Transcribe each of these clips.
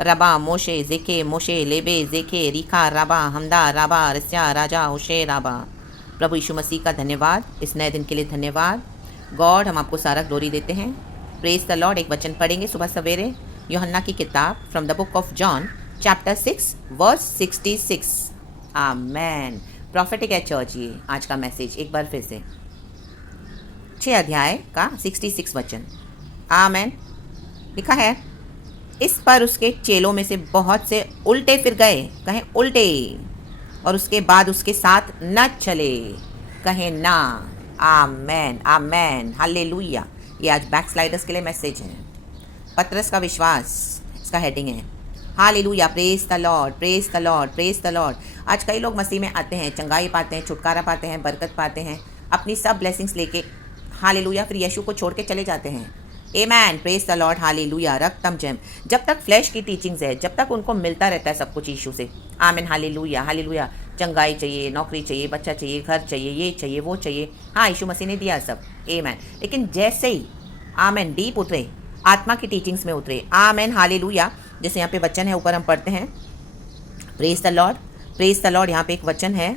रबा मोशे जेके मोशे लेबे जेके रिका रबा हमदा रबा रस्या राजा होशे रबा। प्रभु यीशु मसीह का धन्यवाद, इस नए दिन के लिए धन्यवाद। गॉड, हम आपको सारा ग्लोरी देते हैं। Praise the lord. एक वचन पढ़ेंगे सुबह सवेरे, यूहन्ना की किताब from the book of John chapter 6 verse 66। Amen. Prophetic है चर्च। ये आज का मैसेज एक बार फिर से 6 अध्याय का 66 वचन। आमेन। लिखा है, इस पर उसके चेलों में से बहुत से उल्टे फिर गए, कहें उल्टे, और उसके बाद उसके साथ न चले, कहें ना। आमेन आमेन हालेलुया। ये आज बैक स्लाइडर्स के लिए मैसेज है। पतरस का विश्वास इसका हेडिंग है। Hallelujah. Praise the Lord, praise the Lord, praise the Lord. आज कई लोग मसीह में आते हैं, चंगाई पाते हैं, छुटकारा पाते हैं, बरकत पाते हैं, अपनी सब ब्लेसिंग्स लेके, हालेलुया, फिर यीशु को छोड़ के चले जाते हैं। Amen. Praise the Lord. Hallelujah. रक्तम जम, जब तक फ्लैश की टीचिंग्स है, जब तक उनको मिलता रहता है सब कुछ यीशु से। आमेन। Hallelujah hallelujah. चंगाई चाहिए, नौकरी चाहिए, बच्चा चाहिए, घर चाहिए, ये चाहिए, वो चाहिए, हाँ यीशु मसीह ने दिया सब। आमेन। लेकिन जैसे ही आमेन डीप उतरे, आत्मा की टीचिंग्स में उतरे, आमेन हालेलुया। जैसे यहाँ पे वचन है, ऊपर हम पढ़ते हैं, praise the Lord, praise the Lord. यहाँ पे एक वचन है,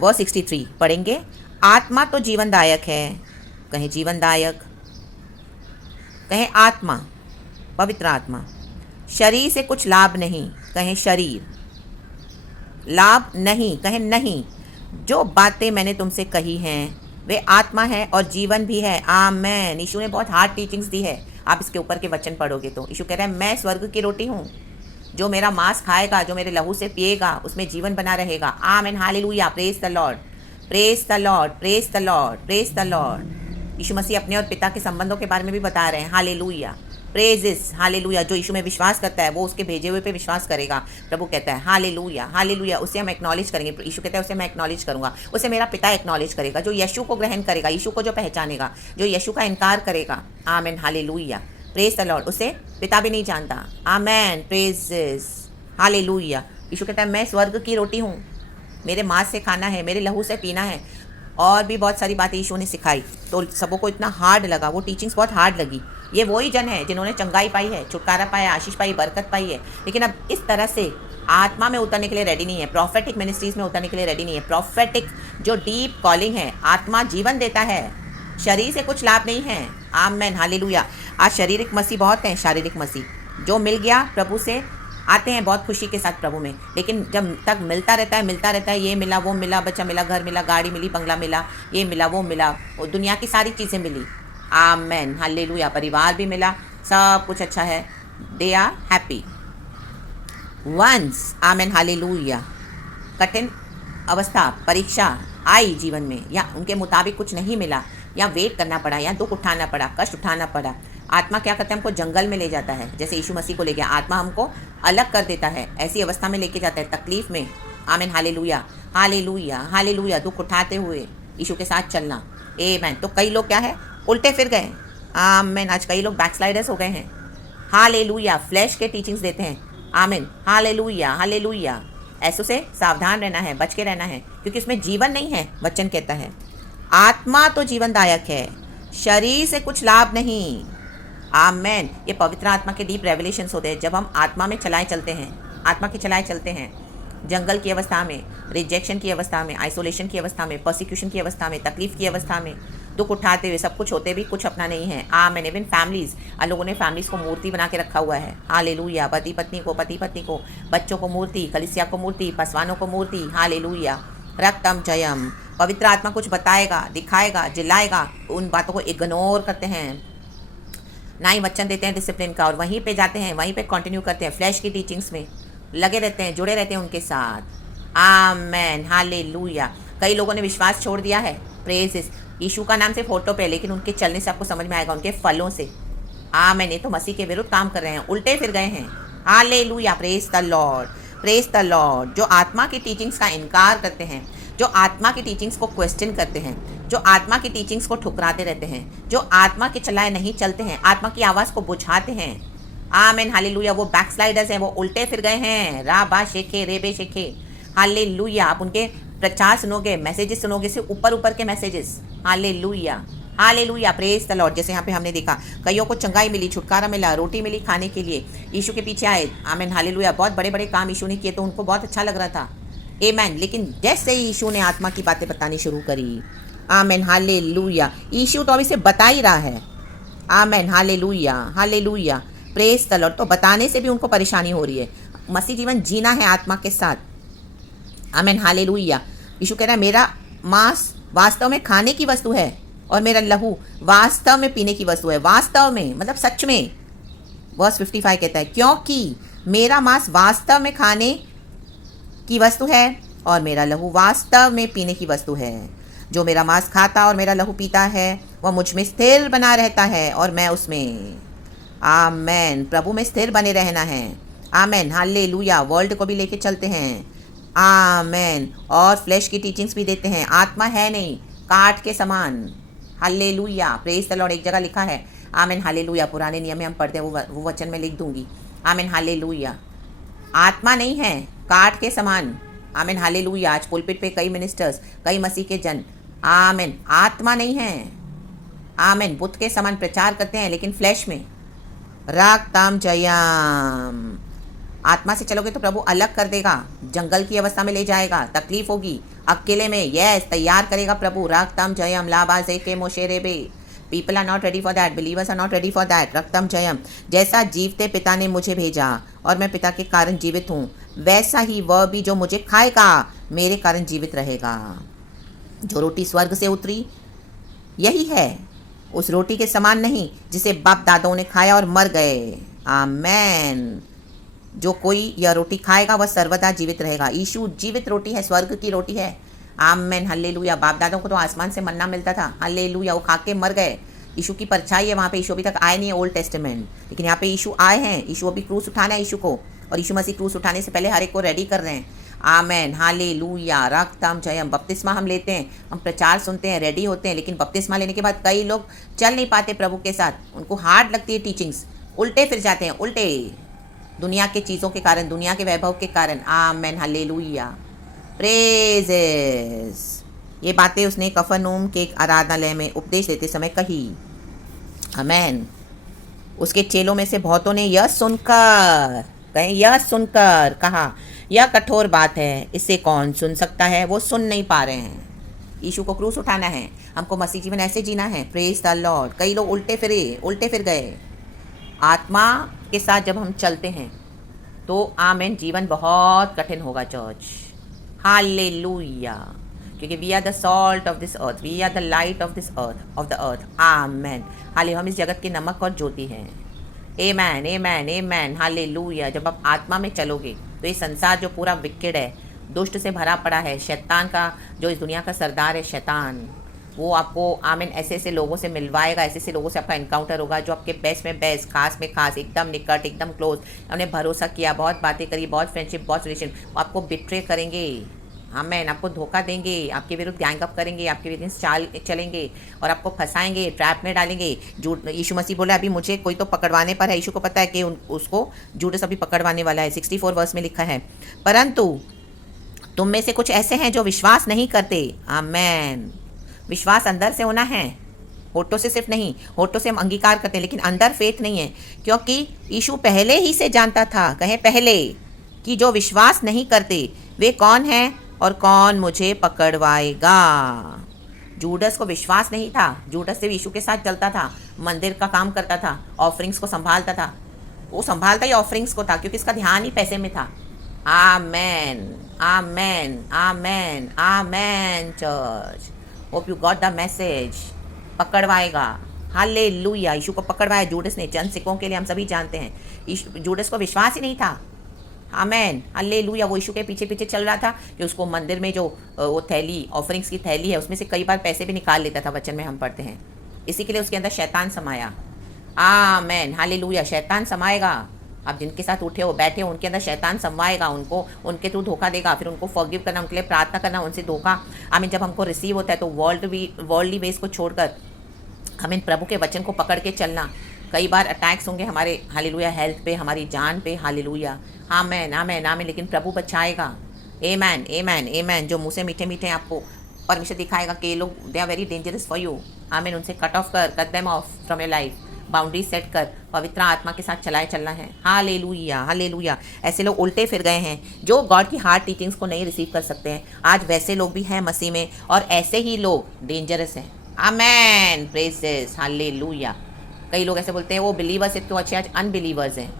वर्स 63 पढ़ेंगे। आत्मा तो जीवनदायक है, कहें जीवनदायक, कहें आत्मा, पवित्र आत्मा। शरीर से कुछ लाभ नहीं, कहें शरीर, लाभ नहीं, कहें नहीं। जो बातें मैंने तुमसे कही हैं वे आत्मा है और जीवन भी है। आमेन। यीशु ने बहुत हार्ड टीचिंग्स दी है। आप इसके ऊपर के वचन पढ़ोगे तो यीशु कह रहा है, मैं स्वर्ग की रोटी हूँ, जो मेरा मांस खाएगा, जो मेरे लहू से पिएगा, उसमें जीवन बना रहेगा। Amen hallelujah. Praise the Lord, praise the Lord, praise the Lord, praise the Lord. Yeshu Masih अपने और पिता के संबंधों के बारे में भी बता रहे हैं। हालेलुया। प्रेजिस हालेलुया। जो यीशु में विश्वास करता है वो उसके भेजे हुए पे विश्वास करेगा। प्रभु कहता है हालेलुया हालेलुया। उसे हम एक्नॉलेज करेंगे। यीशु कहता है उसे मैं एक्नॉलेज करूंगा, उसे मेरा पिता एक्नॉलेज करेगा। जो यीशु को ग्रहण करेगा, यीशु को जो पहचानेगा, जो यीशु का इनकार करेगा, आमेन हालेलुया। Praise the Lord. उसे पिता भी नहीं जानता। आमेन। प्रेजिस हालेलुया। यीशु कहता है मैं स्वर्ग की रोटी हूँ, मेरे मांस से खाना है, मेरे लहू से पीना है। और भी बहुत सारी बातें यीशु ने सिखाई, तो सबों को इतना हार्ड लगा, वो टीचिंग्स बहुत हार्ड लगी। ये वही जन है जिन्होंने चंगाई पाई है, छुटकारा पाया, आशीष पाई, बरकत पाई है, लेकिन अब इस तरह से आत्मा में उतरने के लिए रेडी नहीं है, प्रॉफेटिक मिनिस्ट्रीज में उतरने के लिए रेडी नहीं है। प्रॉफेटिक जो डीप कॉलिंग है, आत्मा जीवन देता है, शरीर से कुछ लाभ नहीं है। Amen hallelujah. आज शारीरिक मसीह बहुत हैं, शारीरिक मसीह जो मिल गया प्रभु से, आते हैं बहुत खुशी के साथ प्रभु में, लेकिन जब तक मिलता रहता है, ये मिला, वो मिला, बच्चा मिला, घर मिला, गाड़ी मिली, बंगला मिला, ये मिला, वो मिला, वो दुनिया की सारी चीज़ें मिली। Amen hallelujah. परिवार भी मिला, सब कुछ अच्छा है, they are happy ones. Amen hallelujah. कठिन अवस्था, परीक्षा आई जीवन में, या उनके मुताबिक कुछ नहीं मिला, या वेट करना पड़ा, या दुख उठाना पड़ा, कष्ट उठाना पड़ा। आत्मा क्या करता है, हमको जंगल में ले जाता है, जैसे यीशु मसीह को ले गया। आत्मा हमको अलग कर देता है, ऐसी अवस्था में लेके जाता है, तकलीफ में। आमीन हालेलुया हालेलुया हालेलुया। दुख उठाते हुए यीशु के साथ चलना। आमीन। तो कई लोग क्या है, उल्टे फिर गए। आमीन। आज कई लोग बैकस्लाइडर्स हो गए हैं। हालेलुया। फ्लैश के टीचिंग्स देते हैं। आमीन हालेलुया हालेलुया। ऐसों से सावधान रहना है, बच के रहना है, क्योंकि उसमें जीवन नहीं है। वचन कहता है आत्मा तो जीवनदायक है, शरीर से कुछ लाभ नहीं। आमेन। ये पवित्र आत्मा के डीप रेवलेशंस होते हैं जब हम आत्मा में चलाए चलते हैं, आत्मा के चलाए चलते हैं। जंगल की अवस्था में, रिजेक्शन की अवस्था में, आइसोलेशन की अवस्था में, परसिक्यूशन की अवस्था में, तकलीफ की अवस्था में, दुख उठाते हुए, सब कुछ होते भी कुछ अपना नहीं है। आमेन। इवन फैमिलीज, लोगों ने फैमिलीज को मूर्ति बना के रखा हुआ है। हालेलुया। पति पत्नी को, बच्चों को मूर्ति, कलीसिया को मूर्ति, पसवानों को मूर्ति। हालेलुया। रक्तम जयम। पवित्र आत्मा कुछ बताएगा, दिखाएगा, जिलाएगा, उन बातों को इग्नोर करते हैं, ना ही वचन देते हैं डिसिप्लिन का, और वहीं पे जाते हैं, वहीं पे कंटिन्यू करते हैं, फ्लैश की टीचिंग्स में लगे रहते हैं, जुड़े रहते हैं उनके साथ। Amen hallelujah. कई लोगों ने विश्वास छोड़ दिया है। प्रेज यीशु का नाम सिर्फ फोटो पे, लेकिन उनके चलने से आपको समझ में आएगा, उनके फलों से। आमेन। ये तो मसीह के विरुद्ध काम कर रहे हैं, उल्टे फिर गए हैं। Hallelujah. Praise the Lord, praise the Lord. जो आत्मा की टीचिंग्स का इनकार करते हैं, जो आत्मा की टीचिंग्स को क्वेश्चन करते हैं, जो आत्मा की टीचिंग्स को ठुकराते रहते हैं, जो आत्मा के चलाए नहीं चलते हैं, आत्मा की आवाज़ को बुझाते हैं। Amen hallelujah. वो बैकस्लाइडर्स हैं, वो उल्टे फिर गए हैं। राबा शेखे रेबे शेखे। हालेलुया। आप उनके प्रचार सुनोगे, मैसेजेस सुनोगे, सिर्फ ऊपर ऊपर के messages. Hallelujah hallelujah, praise the Lord. जैसे यहाँ पे हमने देखा कईयों को चंगाई मिली, छुटकारा मिला, रोटी मिली खाने के लिए, यीशु के पीछे आए। आमीन, हालेलुया। बहुत बड़े बड़े काम यीशु ने किए तो उनको बहुत अच्छा लग रहा था। आमीन। लेकिन जैसे ही यीशु ने आत्मा की बातें बतानी शुरू करी, आमीन, हालेलुया, यीशु तो अभी से बता ही रहा है। आमीन, hallelujah, hallelujah, praise the Lord. तो बताने से भी उनको परेशानी हो रही है। मसीह जीवन जीना है आत्मा के साथ। आमीन, हालेलुया। यीशु कह रहा है मेरा मांस वास्तव में खाने की वस्तु है और मेरा लहू वास्तव में पीने की वस्तु है। वास्तव में मतलब सच में। वर्स 55 कहता है क्योंकि मेरा मांस वास्तव में खाने की वस्तु है और मेरा लहू वास्तव में पीने की वस्तु है। जो मेरा मांस खाता और मेरा लहू पीता है वह मुझ में स्थिर बना रहता है और मैं उसमें। आमेन। प्रभु में स्थिर बने रहना है। आमेन, हालेलुया। वर्ल्ड को भी लेके चलते हैं। आमेन। और फ्लैश की टीचिंग्स भी देते हैं। आत्मा है नहीं, काठ के समान। Hallelujah, praise the lord. एक जगह लिखा है, आमेन, हालेलुया, पुराने नियम में हम पढ़ते हैं, वो वचन में लिख दूंगी। आमेन, हालेलुया। आत्मा नहीं है, काठ के समान। आमेन, हालेलुया। आज पुलपिट पे कई मिनिस्टर्स, कई मसीह के जन, आमेन, आत्मा नहीं है। आमेन, बुत के समान प्रचार करते हैं लेकिन फ्लैश में। रागताम जयाम। आत्मा से चलोगे तो प्रभु अलग कर देगा, जंगल की अवस्था में ले जाएगा, तकलीफ होगी, अकेले में यस तैयार करेगा प्रभु। रक्तम जयम लाबाजे के मोशेरे बे। People are not ready for that, believers are not ready for that. रक्तम जयम। जैसा जीवते पिता ने मुझे भेजा और मैं पिता के कारण जीवित हूँ, वैसा ही वह भी जो मुझे खाएगा मेरे कारण जीवित रहेगा। जो रोटी स्वर्ग से उतरी यही है, उस रोटी के समान नहीं जिसे बाप दादाओं ने खाया और मर गए। आमेन। जो कोई यह रोटी खाएगा वह सर्वदा जीवित रहेगा। यीशु जीवित रोटी है, स्वर्ग की रोटी है। आमेन, हल्लेलुया। बाप दादों को तो आसमान से मन्ना मिलता था, हल्लेलुया, वो खा के मर गए। यीशु की परछाई है वहाँ पे। यीशु अभी तक आए नहीं है ओल्ड टेस्टामेंट, लेकिन यहाँ पे यीशु आए हैं। यीशु अभी क्रूस उठाना है यीशु को, और यीशु मसीह क्रूस उठाने से पहले हर एक को रेडी कर रहे हैं। आमेन, हालेलुया, रक्तम जयम। बपतिस्मा हम लेते हैं, हम प्रचार सुनते हैं, रेडी होते हैं, लेकिन बपतिस्मा लेने के बाद कई लोग चल नहीं पाते प्रभु के साथ। उनको हार्ड लगती है टीचिंग्स, उल्टे फिर जाते हैं, उल्टे दुनिया के चीज़ों के कारण, दुनिया के वैभव के कारण। आमेन, हालेलुया, प्रेजेस। ये बातें उसने कफरनहूम के एक आराधनालय में उपदेश देते समय कही। आमेन। उसके चेलों में से बहुतों ने यह सुनकर, कहें यह सुनकर, कहा यह कठोर बात है, इसे कौन सुन सकता है। वो सुन नहीं पा रहे हैं। यीशु को क्रूस उठाना है, हमको मसीह जीवन ऐसे जीना है। Praise the Lord. कई लोग उल्टे फिर गए। आत्मा के साथ जब हम चलते हैं तो आमेन, जीवन बहुत कठिन होगा चर्च। हालेलुया। क्योंकि we are the salt of this earth, we are the light of this earth, of the earth. Amen. हाले हम इस जगत के नमक और ज्योति हैं। Amen, amen, amen, hallelujah. जब आप आत्मा में चलोगे तो ये संसार जो पूरा विकेड है, दुष्ट से भरा पड़ा है, शैतान का जो इस दुनिया का सरदार है शैतान, वो आपको आमीन ऐसे ऐसे लोगों से मिलवाएगा, ऐसे ऐसे लोगों से आपका इनकाउंटर होगा जो आपके बेस्ट में बेस्ट, खास में खास, एकदम निकट, एकदम क्लोज, हमने भरोसा किया, बहुत बातें करी, बहुत फ्रेंडशिप, बहुत रिलेशन, आपको बिट्रे करेंगे। आमीन। आपको धोखा देंगे, आपके विरुद्ध गैंग अप करेंगे, आपके विरुद्ध चाल चलेंगे और आपको फंसाएंगे, ट्रैप में डालेंगे। झूठ, यीशु मसीह बोला अभी मुझे कोई तो पकड़वाने पर है। यीशु को पता है कि उसको जूडस अभी पकड़वाने वाला है। 64 वर्स में लिखा है, परंतु तुम में से कुछ ऐसे हैं जो विश्वास नहीं करते। आमीन। विश्वास अंदर से होना है, होठों से सिर्फ नहीं। होठों से हम अंगीकार करते हैं लेकिन अंदर फेथ नहीं है, क्योंकि यीशु पहले ही से जानता था, कहें पहले, कि जो विश्वास नहीं करते वे कौन हैं और कौन मुझे पकड़वाएगा। जूडस को विश्वास नहीं था। जूडस सिर्फ यीशु के साथ चलता था, मंदिर का काम करता था, ऑफरिंग्स को संभालता था। वो संभालता ही ऑफरिंग्स को था क्योंकि इसका ध्यान ही पैसे में था। Amen, amen, amen, amen church. Hope you got the message. पकड़वाएगा। हालेलुया। यीशु को पकड़वाया जूडस ने, चंद सिक्कों के लिए, हम सभी जानते हैं। जूडस को विश्वास ही नहीं था। आमेन, हालेलुया। वो यीशु के पीछे पीछे चल रहा था कि उसको मंदिर में जो वो थैली, ऑफरिंग्स की थैली है, उसमें से कई बार पैसे भी निकाल लेता था। वचन में हम पढ़ते हैं, इसी के लिए उसके अंदर शैतान समाया। आमेन, हालेलुया। शैतान समाएगा। आप जिनके साथ उठे हो, बैठे हो, उनके अंदर शैतान समाएगा, उनको उनके थ्रू धोखा देगा, फिर उनको फॉरगिव करना, उनके लिए प्रार्थना करना, उनसे धोखा। आमीन। जब हमको रिसीव होता है तो वर्ल्डली बेस को छोड़कर हमें प्रभु के वचन को पकड़ के चलना। कई बार अटैक्स होंगे हमारे, हालेलुया, हेल्थ पे, हमारी जान पे, हालेलुया, आमेन, आमेन, आमेन, लेकिन प्रभु बचाएगा। आमेन, आमेन, आमेन। जो मुँह से मीठे मीठे आपको परमेश्वर दिखाएगा कि ये लोग they are very dangerous for you. आमीन। उनसे कट ऑफ कर, cut them off from your life. Boundary set कर, पवित्र आत्मा के साथ चलाए चलना है। Hallelujah, hallelujah. ऐसे लोग उल्टे फिर गए हैं जो गॉड की हार्ड टीचिंग्स को नहीं रिसीव कर सकते हैं। आज वैसे लोग भी हैं मसीह में, और ऐसे ही लोग डेंजरस हैं। आमेन, प्रेजेस, हालेलुया। कई लोग ऐसे बोलते हैं वो बिलीवर्स है तो अच्छे, आज अनबिलीवर्स हैं।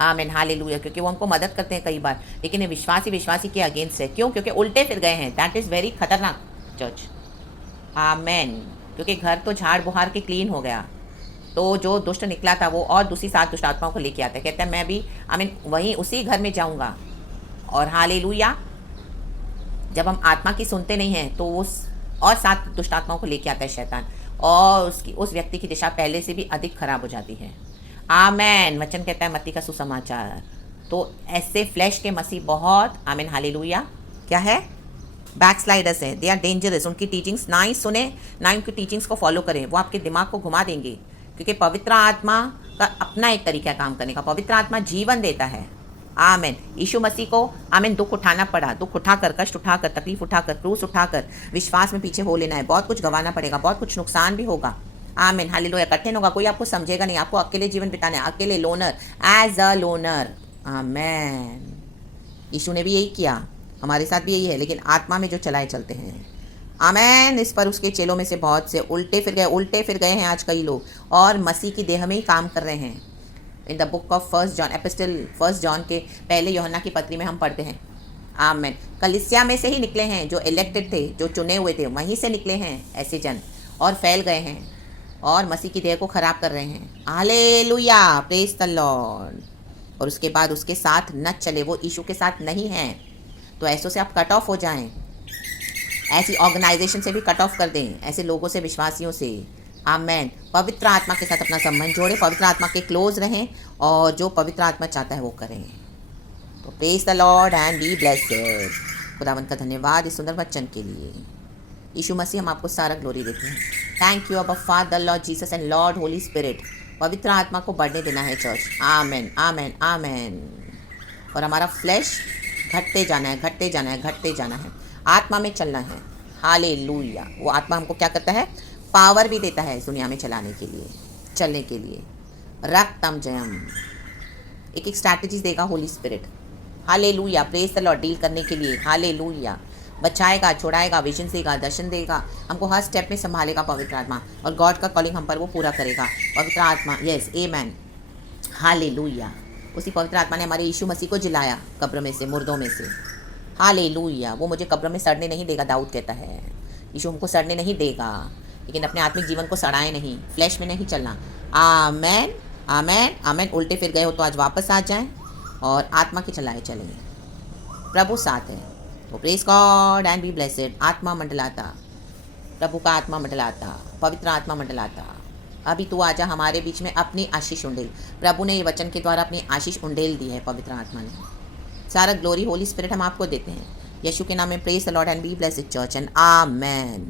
आमीन, हालेलुया। क्योंकि वो हमको मदद करते हैं कई बार, लेकिन ये विश्वासी के अगेंस्ट है। क्यों? क्योंकि उल्टे फिर गए हैं। दैट इज़ वेरी खतरनाक चर्च। आमेन। क्योंकि घर तो झाड़ बुहार के क्लीन हो गया, तो जो दुष्ट निकला था वो और दूसरी 7 दुष्ट आत्माओं को लेके आता है। कहता है मैं भी आमीन वहीं उसी घर में जाऊंगा। और हालेलुया, जब हम आत्मा की सुनते नहीं हैं तो वो और 7 दुष्ट आत्माओं को लेके आता है शैतान, और उस व्यक्ति की दिशा पहले से भी अधिक खराब हो जाती है। आमेन। वचन कहता है मत्ती का सुसमाचार। तो ऐसे फ्लैश के मसीह बहुत, आमीन, हालेलुया, क्या है, बैकस्लाइडर्स हैं। They are dangerous. उनकी टीचिंग्स ना ही सुने, ना उनकी टीचिंग्स को फॉलो करें। वो आपके दिमाग को घुमा देंगे, क्योंकि पवित्र आत्मा का अपना एक तरीका काम करने का। पवित्र आत्मा जीवन देता है। आमीन। यीशु मसीह को आमीन दुख उठाना पड़ा, दुख उठाकर, कष्ट उठाकर, तकलीफ उठाकर, क्रूस उठाकर विश्वास में पीछे हो लेना है। बहुत कुछ गंवाना पड़ेगा, बहुत कुछ नुकसान भी होगा। आमीन, हालेलुया। कठिन होगा, कोई आपको समझेगा नहीं, आपको अकेले जीवन बिताना है, अकेले, लोनर, एज अ लोनर। आमीन। यीशु ने भी यही किया, हमारे साथ भी यही है, लेकिन आत्मा में जो चलाए चलते हैं। आमेन। इस पर उसके चेलों में से बहुत से उल्टे फिर गए हैं आज कई लोग, और मसीह की देह में ही काम कर रहे हैं। In the book of 1 John, epistle 1 John के पहले यूहन्ना की पत्री में हम पढ़ते हैं। आमेन। कलीसिया में से ही निकले हैं, जो इलेक्टेड थे, जो चुने हुए थे, वहीं से निकले हैं ऐसे जन, और फैल गए हैं और मसीह की देह को खराब कर रहे हैं। Hallelujah, praise the Lord. और उसके बाद उसके साथ न चले, वो यीशु के साथ नहीं हैं। तो ऐसों से आप कट ऑफ हो जाएं, ऐसी ऑर्गेनाइजेशन से भी कट ऑफ कर दें, ऐसे लोगों से, विश्वासियों से। आमेन। पवित्र आत्मा के साथ अपना संबंध जोड़ें, पवित्र आत्मा के क्लोज रहें, और जो पवित्र आत्मा चाहता है वो करें। तो praise the Lord and be blessed. खुदावंत का धन्यवाद इस सुंदर वचन के लिए। यीशु मसीह, हम आपको सारा ग्लोरी देते हैं। थैंक यू अबा father, Lord Jesus and Lord Holi spirit. पवित्र आत्मा को बढ़ने देना है चर्च। आमेन, आमेन, आमेन। और हमारा फ्लैश घटते जाना है, घटते जाना है, घटते जाना है। आत्मा में चलना है। हालेलुया। वो आत्मा हमको क्या करता है? पावर भी देता है इस दुनिया में चलाने के लिए, चलने के लिए। रक्तम जयम, एक एक स्ट्रैटेजीज देगा Holi spirit. Hallelujah, praise the Lord, deal करने के लिए। हालेलुया। बचाएगा, छुड़ाएगा, विजन देगा, दर्शन देगा, हमको हर स्टेप में संभालेगा पवित्र आत्मा, और गॉड का कॉलिंग हम पर वो पूरा करेगा पवित्र आत्मा। यस, आमेन, हालेलुया। उसी पवित्र आत्मा ने हमारे यीशु मसीह को जिलाया कब्र में से, मुर्दों में से। हालेलुया। वो मुझे कब्र में सड़ने नहीं देगा, दाऊद कहता है। यीशु हमको सड़ने नहीं देगा, लेकिन अपने आत्मिक जीवन को सड़ाए नहीं, फ्लैश में नहीं चलना। आमेन, आमेन, आमेन। उल्टे फिर गए हो तो आज वापस आ जाएं और आत्मा के चलाए चलें। प्रभु साथ है, तो praise God and be blessed. आत्मा मंडलाता, प्रभु का आत्मा मंडलाता, पवित्र आत्मा मंडलाता। अभी तू आजा हमारे बीच में, अपनी आशीष उंडेल। प्रभु ने ये वचन के द्वारा अपनी आशीष उंडेल दी है पवित्र आत्मा ने। सारा ग्लोरी होली स्पिरिट हम आपको देते हैं। यीशु के नाम में praise the Lord and be blessed church and amen.